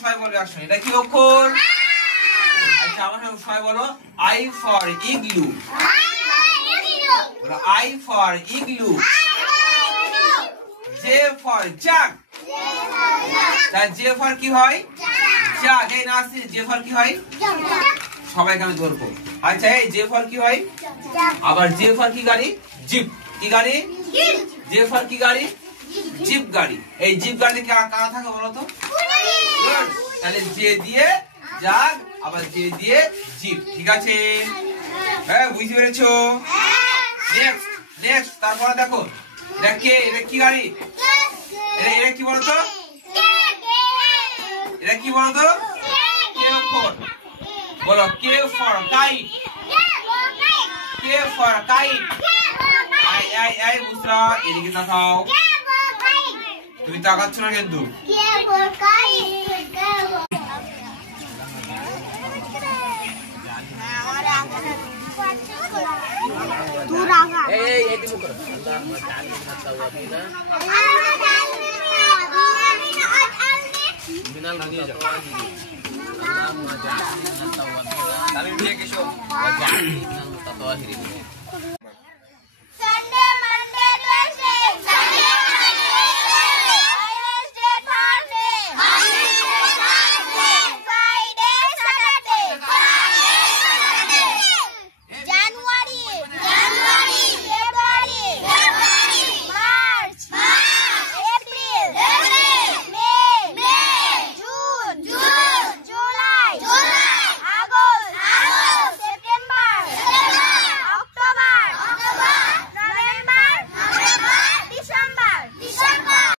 সবাই বলবে আসলে এটা কি অক্ষর? আচ্ছা আমার সবাই বলো I for igloo। বলো I for igloo। J for jug। তা J for কি হয়? jug। এই না আছে J for কি হয়? সবাই কেন ধরবো? আচ্ছা এই J for কি হয়? আবার J for কি গাড়ি? জিপ। কি গাড়ি? J for কি গাড়ি? জিপ গাড়ি। এই জিপ গাড়ি কারা থাকে বলো তো? তাহলে জে দিয়ে জাগ আবার জে দিয়ে জিপ। ঠিক আছে? হ্যাঁ বুঝতে পেরেছো? নেক্সট নেক্সট তারপরে দেখো এটা কে? এটা কি গাড়ি? এটা কি বলো তো? এটা কি বলো তো? K for. বলো K for kite. K for kite. আই বুসরা এদিকে তাকাও। তুমি তাকাচ্ছ না কিন্তু।